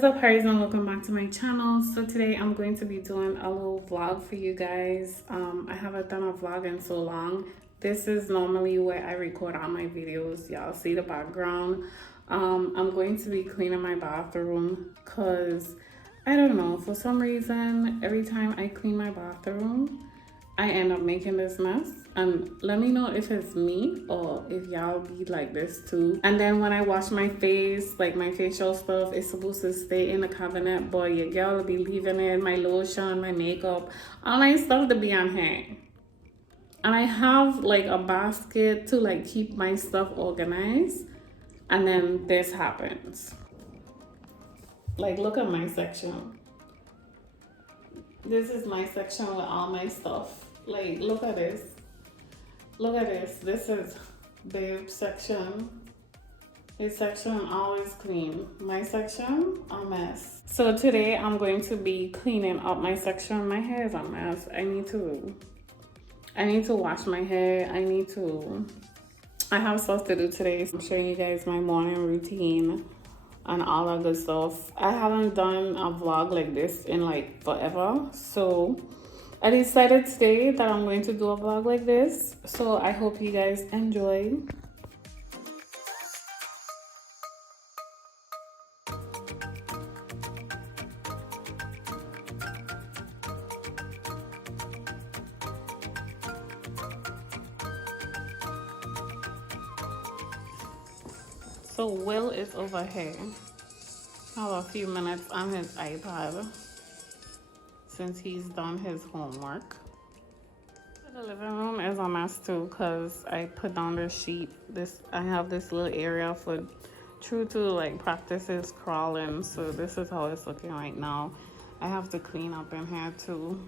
What's up, Harris, and welcome back to my channel. So today I'm going to be doing a little vlog for you guys. I haven't done a vlog in so long. This is normally where I record all my videos. Y'all see the background. I'm going to be cleaning my bathroom because I don't know, for some reason every time I clean my bathroom I end up making this mess. And let me know if it's me or if y'all be like this too. And then when I wash my face, like my facial stuff is supposed to stay in the cabinet, but your girl will be leaving it, my lotion, my makeup, all my stuff to be on here. And I have like a basket to like keep my stuff organized, and then this happens. Like, look at my section. This is my section with all my stuff. Like, look at this. Look at this. This is babe section. His section always clean. My section, a mess. So today I'm going to be cleaning up my section. My hair is a mess. I need to wash my hair. I have stuff to do today. So I'm showing you guys my morning routine and all that good stuff. I haven't done a vlog like this in like forever, so I decided today that I'm going to do a vlog like this. So I hope you guys enjoy. So Will is over here. I have a few minutes on his iPad since he's done his homework. The living room is a mess too because I put down this sheet. I have this little area for True to like practice his crawling. So this is how it's looking right now. I have to clean up in here too.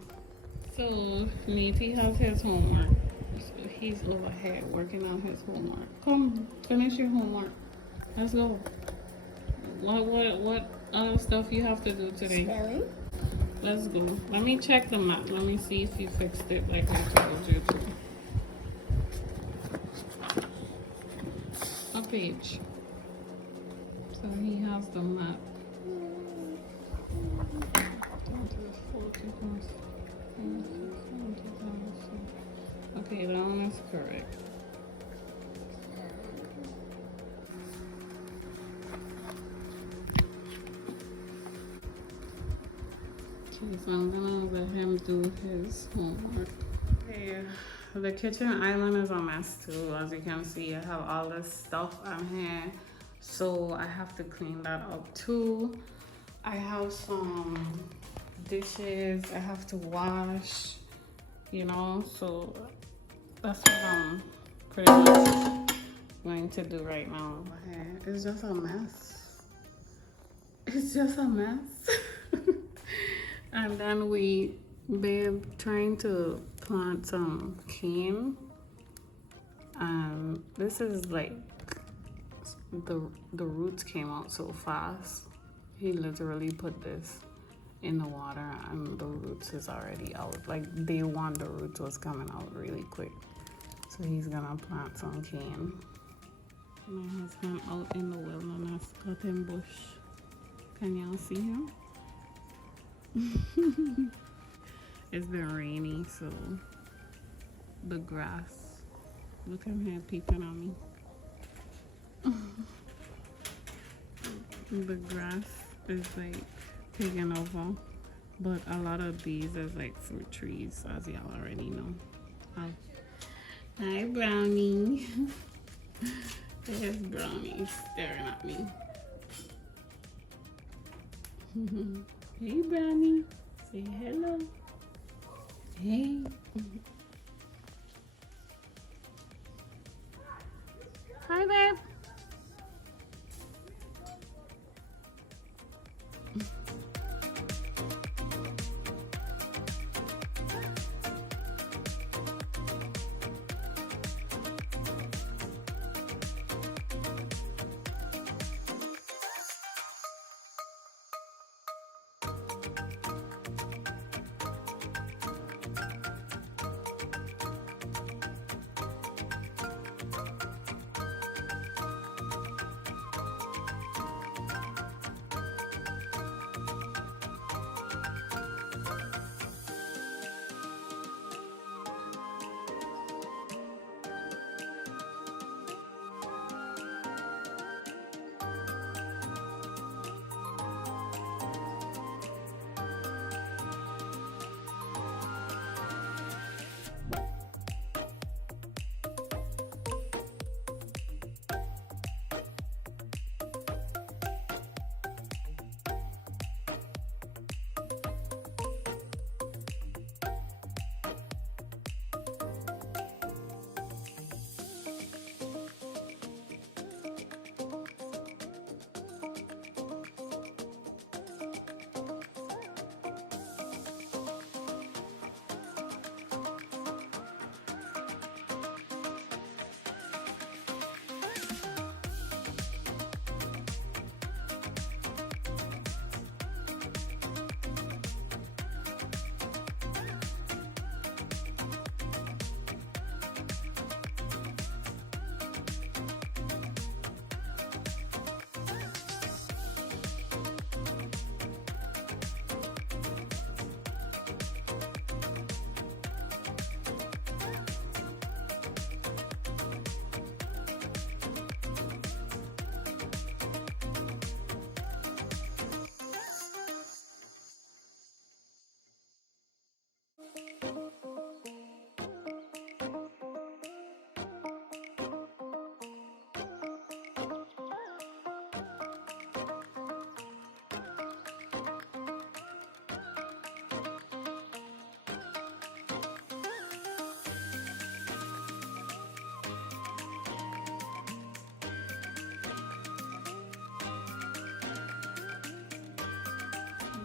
So Nate has his homework. So he's over here working on his homework. Come, finish your homework. Let's go. What other stuff you have to do today? Spelling. Let's go. Let me check the map. Let me see if you fixed it like I told you to. A page. So he has the map. Okay, that one is correct. So I'm gonna let him do his homework. Okay, the kitchen island is a mess too. As you can see, I have all this stuff on here, so I have to clean that up too. I have some dishes I have to wash, you know, so that's what I'm pretty much going to do right now. It's just a mess. It's just a mess. And then babe trying to plant some cane, and this is like the roots came out so fast. He literally put this in the water and the roots is already out. Like day one the roots was coming out really quick, so he's gonna plant some cane. My husband out in the wilderness cutting bush. Can y'all see him? It's been rainy, so the grass, look at him here peeping on me. The grass is like taking over, but a lot of these is like fruit trees, as y'all already know. Hi Brownie. There's Brownie staring at me. Hey Brownie, say hello. Hey. Hi babe.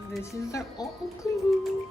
Dishes are all clean.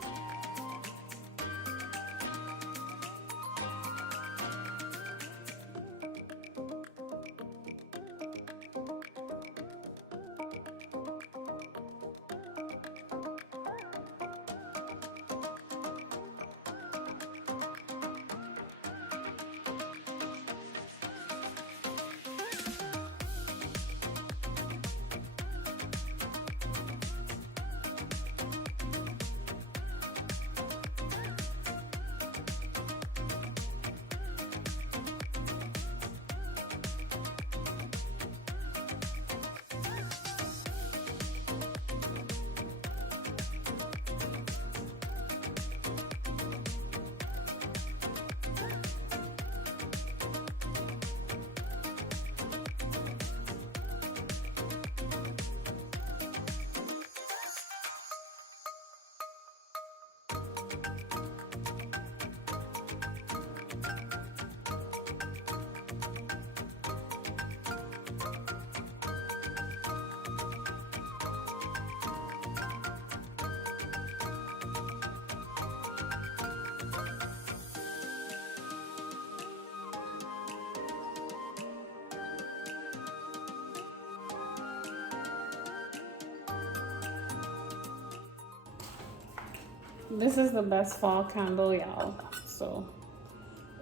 This is the best fall candle, y'all. So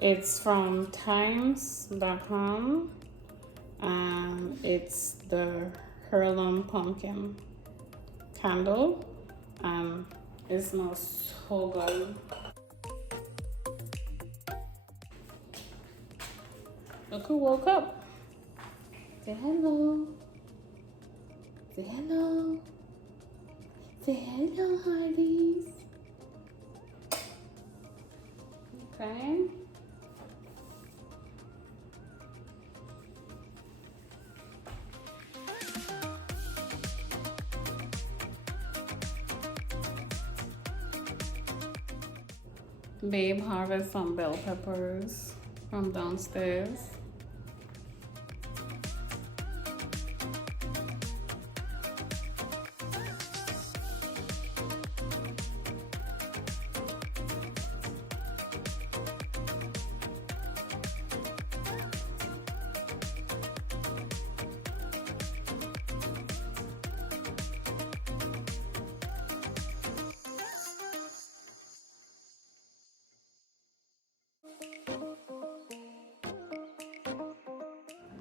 it's from times.com and it's the heirloom pumpkin candle. It smells so good. Look who woke up. Say hello. Say hello. Say hello, hearties. Okay. Babe harvest some bell peppers from downstairs.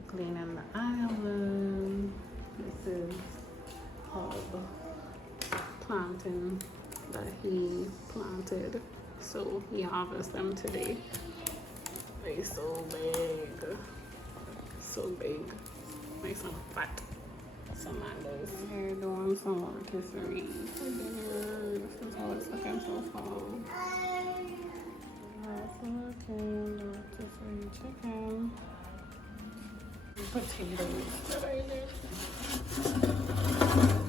Cleaning the island. This is all the plantain that he planted. So he harvested them today. They're so big. So big. Nice and fat. Some mangoes. Here doing some rotisserie for dinner. This is how it's looking so far. That's looking the rotisserie chicken. Potatoes that I did.